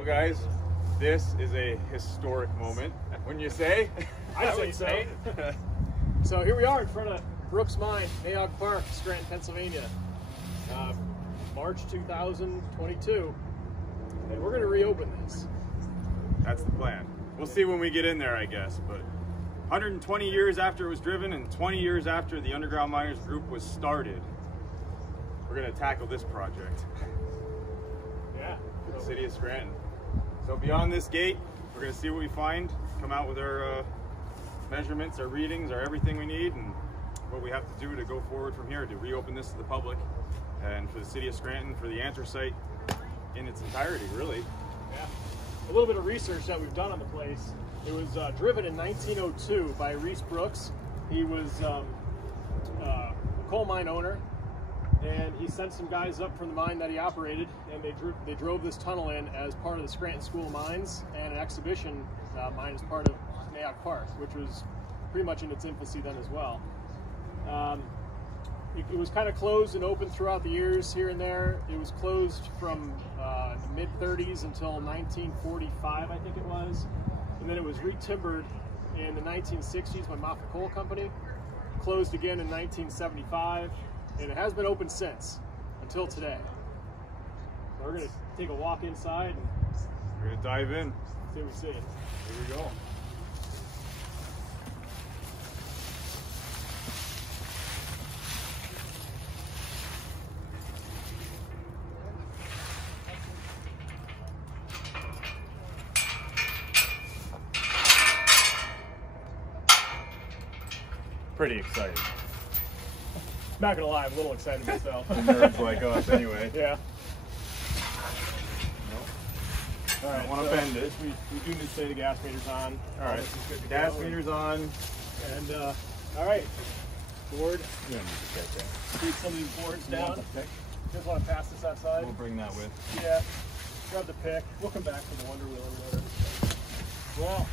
Well, guys, this is a historic moment, wouldn't you say? I would say. So here we are in front of Brooks Mine, Nay Aug Park, Scranton, Pennsylvania. March 2022, and we're going to reopen this. That's the plan. We'll see when we get in there, I guess, but 120 years after it was driven and 20 years after the Underground Miners Group was started, we're going to tackle this project. Yeah. For the city of Scranton. So beyond this gate, we're going to see what we find, come out with our measurements, our readings, our everything we need, and what we have to do to go forward from here to reopen this to the public and for the city of Scranton, for the anthracite in its entirety, really. Yeah. A little bit of research that we've done on the place. It was driven in 1902 by Reese Brooks. He was a coal mine owner, and he sent some guys up from the mine that he operated, and they drove this tunnel in as part of the Scranton School of Mines and an exhibition mine as part of Nay Aug Park, which was pretty much in its infancy then as well. It was kind of closed and open throughout the years here and there. It was closed from the mid-30s until 1945, I think it was. And then it was retimbered in the 1960s by Moffett Coal Company. Closed again in 1975, and it has been open since, until today. So we're going to take a walk inside and We're going to dive in. see what we see. Here we go. Pretty exciting. Not gonna lie, I'm a little excited myself. Nerds like us, anyway. Yeah. Nope. All right. Want to bend it? We do need to say the gas meter's on. All right. This is good to Gas go. meter's on. And all right, board. You don't need to check that. Keep some of these boards down. Just want to pass this outside. We'll bring that with. Yeah. Grab the pick. We'll come back to the Wonder Wheel or whatever. Well.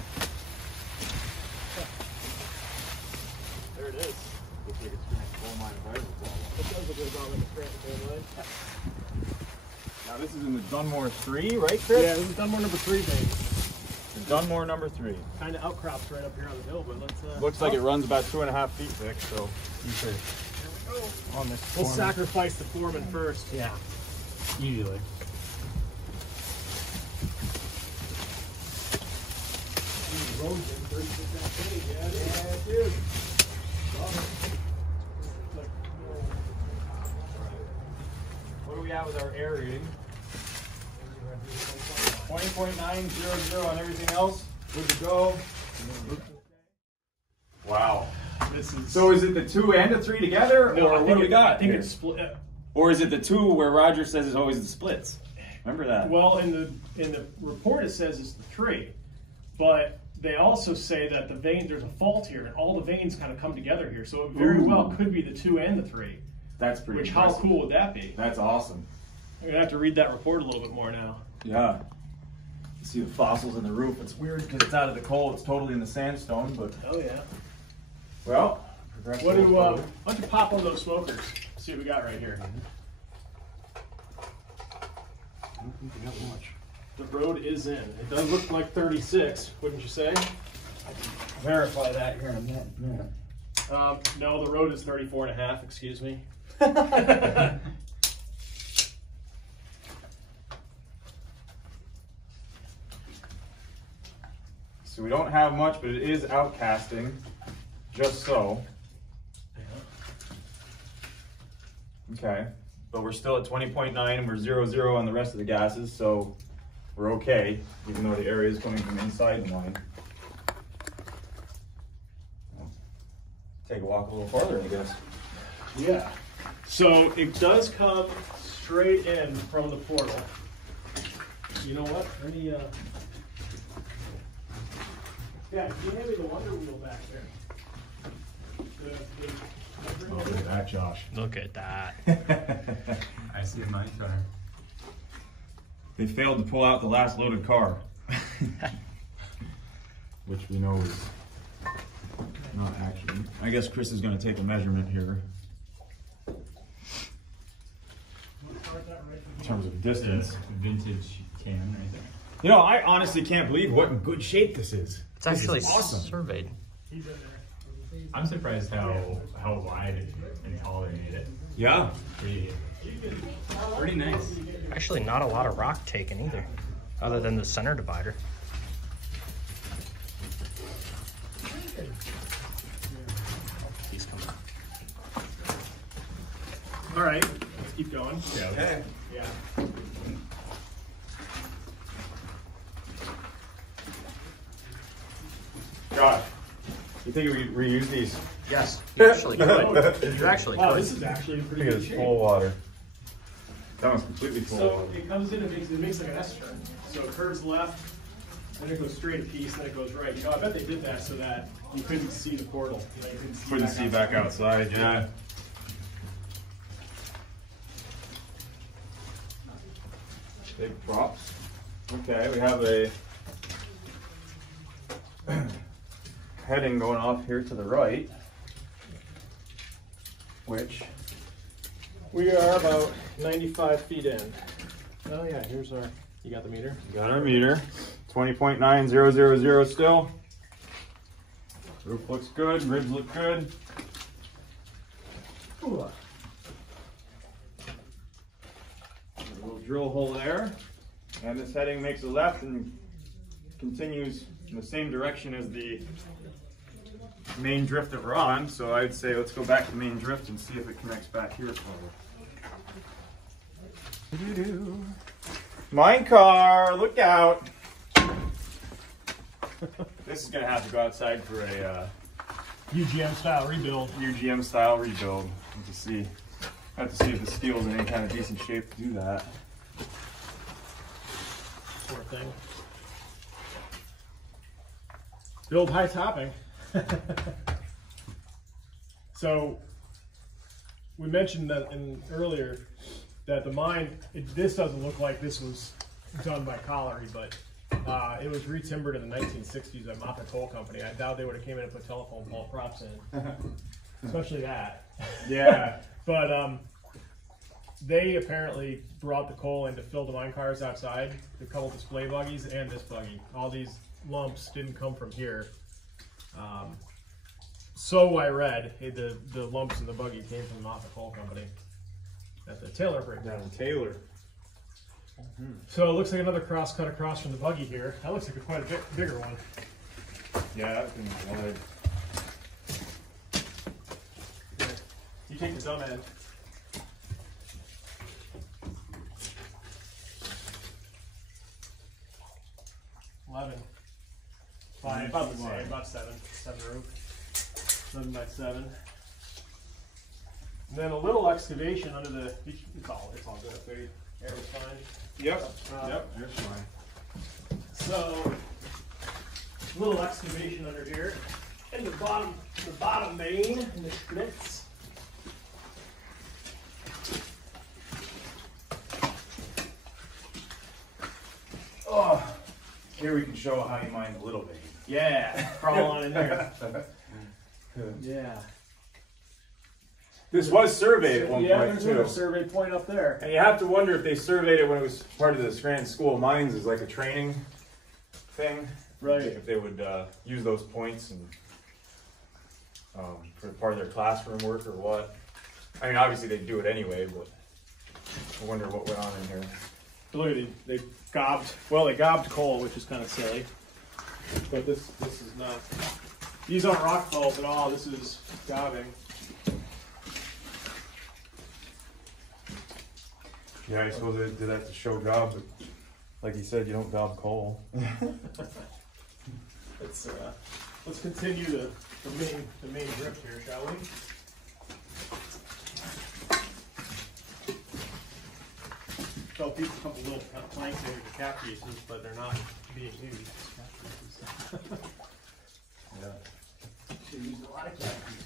There it is. Looks like it's coal mine advisory wall. It does look about like a Scranton coal mine. Now this is in the Dunmore 3, right, Chris? Yeah, this is Dunmore number 3, baby. The Dunmore number 3. Kind of outcrops right up here on the hill, but let's. Looks like it runs about 2.5 feet thick, so you could. Here we go. On this. We'll foreman. sacrifice the foreman first. Yeah. Usually. Erosion, 30% yeah, dude. What do we have with our air reading? 20.900 on everything else. Good to go. Wow. This is So is it the 2 and the 3 together, no, or what do we got? I think here? it's split. Or is it the 2 where Roger says it's always the splits? Remember that? Well, in the report it says it's the 3, but they also say that the vein, there's a fault here, and all the veins kind of come together here. So it very well could be the 2 and the 3. That's pretty Which impressive. how cool would that be? That's awesome. I'm gonna have to read that report a little bit more now. Yeah. You see the fossils in the roof. It's weird because it's out of the coal. It's totally in the sandstone, but Oh yeah. well. What do why don't you pop one of those smokers? See what we got right here. I don't think we have much. The road is in. It does look like 36, wouldn't you say? Verify that here in a minute. No, the road is 34.5, excuse me. So we don't have much, but it is outcasting, just so. Okay, but we're still at 20.9 and we're 0.0 on the rest of the gases, so we're okay, even though the area is coming from inside the mine. Take a walk a little farther, I guess. Yeah. So it does come straight in from the portal. You know what? Let me, yeah, can you hand me the Wonder Wheel back there? Look at that, Josh. Look at that. I see my car. They failed to pull out the last loaded car. Which we know is not actually. I guess Chris is going to take a measurement here. In terms of distance. Vintage can right there. You know, I honestly can't believe what in good shape this is. It's actually awesome. surveyed. I'm surprised how wide and tall they made it. Yeah. Pretty nice. Actually, not a lot of rock taken either, other than the center divider. He's coming. All right, let's keep going. Yeah. Okay. Yeah. Josh, you think we reuse these? Yes, you actually could. You actually Wow, could. this is actually pretty Look at good this shape. full of water. That one's completely full of So water. it comes in and makes like an S turn. So it curves left, then it goes straight a piece, then it goes right. You know, I bet they did that so that you couldn't see the portal. You know, you Couldn't see back outside, yeah. Big props. Okay, we have a heading going off here to the right, which We are about 95 feet in. Oh yeah, here's our, you got the meter? got our meter. 20.9000 still. Roof looks good, ribs look good. Ooh. A little drill hole there. And this heading makes a left and continues in the same direction as the main drift that we're on. So I'd say let's go back to main drift and see if it connects back here forward. Mine car, look out! This is gonna have to go outside for a UGM style rebuild. UGM style rebuild. Have to see if the steel's in any kind of decent shape to do that. Poor thing. Build high topping. So we mentioned that earlier that the mine, this doesn't look like this was done by Collery, but it was re-timbered in the 1960s at Moffett Coal Company. I doubt they would have came in and put telephone pole props in, especially that. Yeah. But they apparently brought the coal in to fill the mine cars outside, the couple display buggies and this buggy. All these lumps didn't come from here. So I read, the lumps in the buggy came from the Moffett Coal Company at the Taylor breakdown. Taylor. So it looks like another cross cut across from the buggy here. That looks like quite a bit bigger one. Yeah, that thing's wide. You take the dumb end. Five, about the same, about seven roof. 7 by 7. And then a little excavation under the, it's all good up there. Air was fine. Yep. Yep. There's fine. So, a little excavation under here. And the bottom main in the Schmitz. Oh, here we can show how you mine the little baby. Yeah, crawl on in there. Yeah. This was surveyed at one Yeah, point there's too. another survey point up there. And you have to wonder if they surveyed it when it was part of the Scranton School of Mines as like a training thing. Right. If they would use those points and for part of their classroom work or what. I mean, obviously they do it anyway, but I wonder what went on in here. Look at it, they gobbed coal, which is kind of silly. But this is not. These aren't rock falls at all. This is gobbing. Yeah, I suppose they did that to show gob, but like you said, you don't gob coal. Let's continue the main drift here, shall we? So I'll keep a couple little planks here for cap pieces, but they're not being used. Yeah. Should use a lot of cap pieces.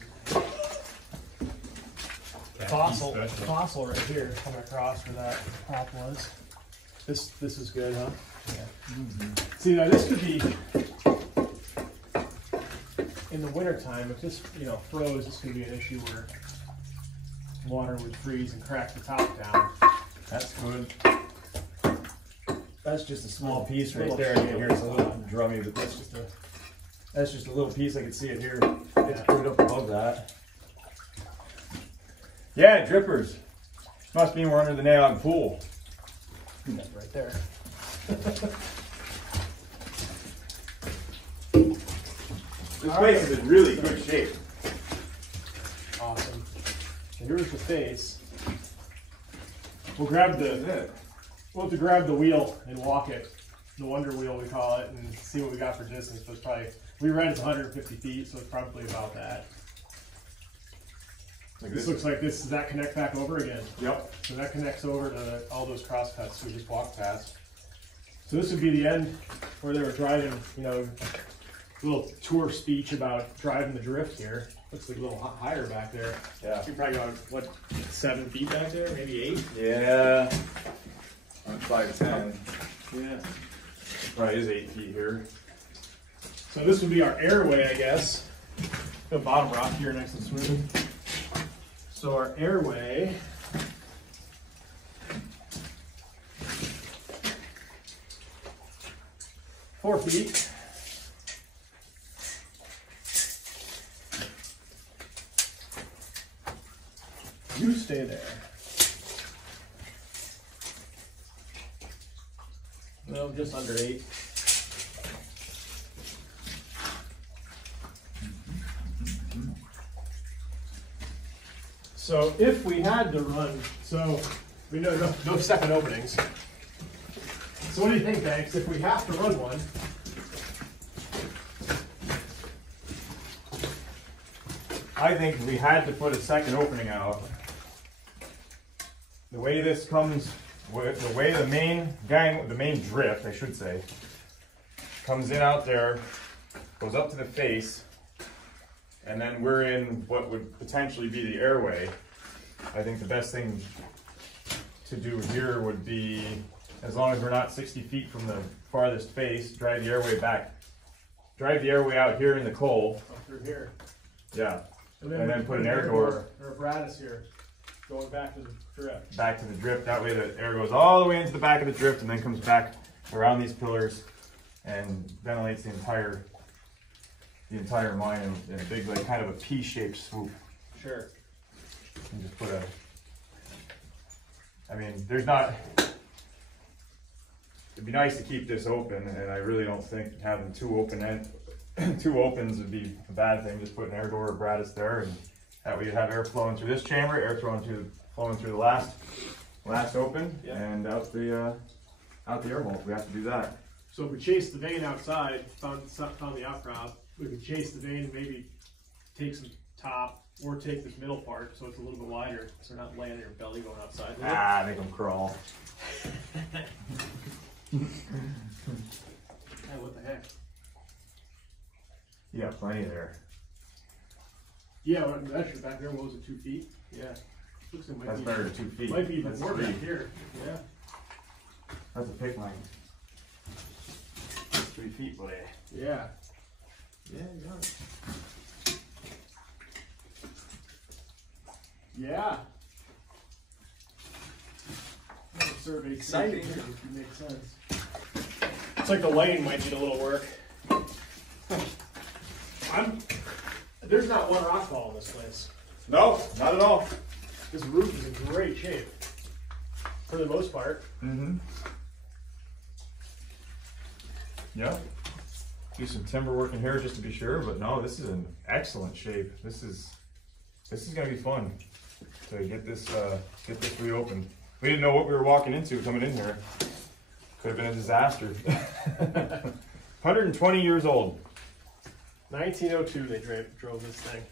Fossil right here coming across where that prop was. This is good, huh? Yeah. Mm-hmm. See, now this could be in the wintertime, if this froze, this could be an issue where water would freeze and crack the top down. That's good. that's just a small piece right there. You can hear it's a little drummy, but that's just a little piece. I can see it here. It's right up above that. Yeah, drippers. Must mean we're under the Nay Aug pool. That's right there. This place is in really good shape. Awesome. And here's the face. We'll have to grab the wheel and walk it, the wonder wheel we call it, and see what we got for distance. But it's probably, we read it's 150 feet, so it's probably about that. Like this looks like this, does that connect back over again? Yep. So that connects over to all those cross cuts we just walked past. So this would be the end where they were driving, you know, a little tour speech about driving the drift here. Looks like a little higher back there. Yeah. You probably got, what, 7 feet back there? Maybe 8? Yeah. I'm 5'10". Yeah. Probably is 8 feet here. So this would be our airway, I guess. The bottom rock here next to the swimming. So our airway. Four feet. You stay there. No, just under 8. So if we had to run, so we know no second openings. So what do you think, Banks? If we have to run one, I think if we had to put a second opening out, the way this comes, the way the main drift, I should say, comes in out there, goes up to the face, and then we're in what would potentially be the airway. I think the best thing to do here would be, as long as we're not 60 feet from the farthest face, drive the airway back. Drive the airway out here in the coal. up through here. Yeah. And then put an air door or a brattice here, going back to the drift. back to the drift. That way the air goes all the way into the back of the drift and then comes back around these pillars and ventilates the entire mine in a big, like, kind of a P-shaped swoop. Sure. And just put a, I mean, there's not, it'd be nice to keep this open, and I really don't think having two opens would be a bad thing. Just put an air door or brattice there, and that way you have air flowing through this chamber, air flowing through the last open, yeah, and out the air hole. We have to do that. So if we chase the vein outside, found the outcrop, we could chase the vein and maybe take some top or take this middle part so it's a little bit wider, so they're not laying on your belly going outside. Make them crawl. Hey, what the heck? Yeah, plenty there. Yeah, well, measured back there, what was it, 2 feet? Yeah. Looks like it might That's be, better than 2 feet. might be even That's more 3. back here. Yeah. That's a pick line. That's 3 feet, boy. Yeah. Yeah, you got it. Yeah. Survey Exciting. Makes sense. It's like the lighting might need a little work. There's not one rock fall in this place. No, not at all. This roof is in great shape, for the most part. Mm-hmm. Yeah. Do some timber work in here just to be sure, but no, this is in excellent shape. This is gonna be fun to get this reopened. We didn't know what we were walking into coming in here. Could have been a disaster. 120 years old. 1902 they drove this thing.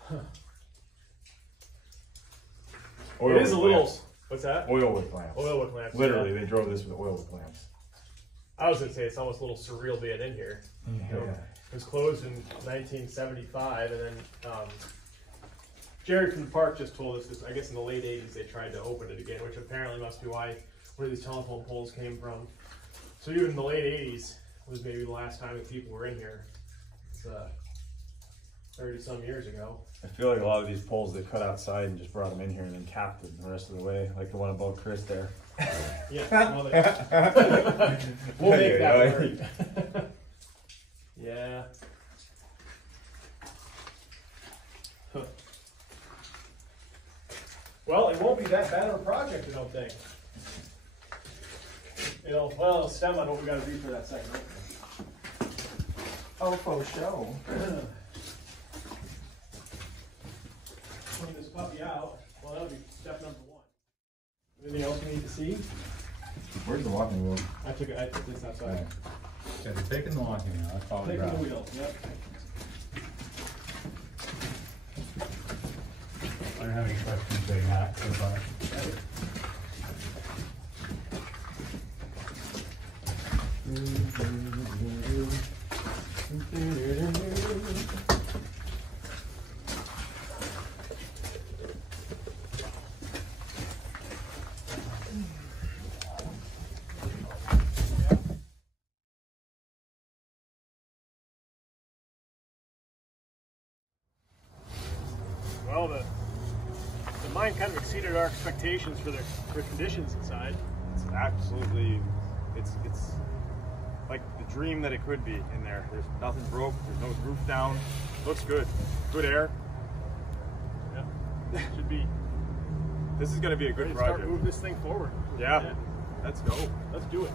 Huh. It is a little, lamps. what's that? Oil with lamps. Oil with lamps. Literally, yeah. they drove this with oil with lamps. I was gonna say it's almost a little surreal being in here. Yeah. You know, it was closed in 1975, and then Jared from the park just told us this. I guess in the late 80s they tried to open it again, which apparently must be where these telephone poles came from. So even in the late 80s was maybe the last time that people were in here. It's 30 some years ago. I feel like a lot of these poles they cut outside and just brought them in here and then capped them the rest of the way, like the one above Chris there. Yeah, love it. We'll make that work. Yeah. Huh. Well, it won't be that bad of a project, I don't think. Well, it'll stem on what we got to do for that second opening. Oh, for sure. Clean this puppy out. Well, that'll be step number 1. Anything else we need to see? Where's the walking wheel? I took this outside. Okay, they're taking the walking wheel. That's all Taking the wheel. Yep. I don't have any questions they have so far. Well, the mine kind of exceeded our expectations for the conditions inside. It's absolutely, it's like the dream that it could be in there. There's nothing broke, there's no roof down. Looks good. Good air. Yeah, should be. This is going to be a good Ready to project. start move this thing forward. Yeah, let's go. Let's do it.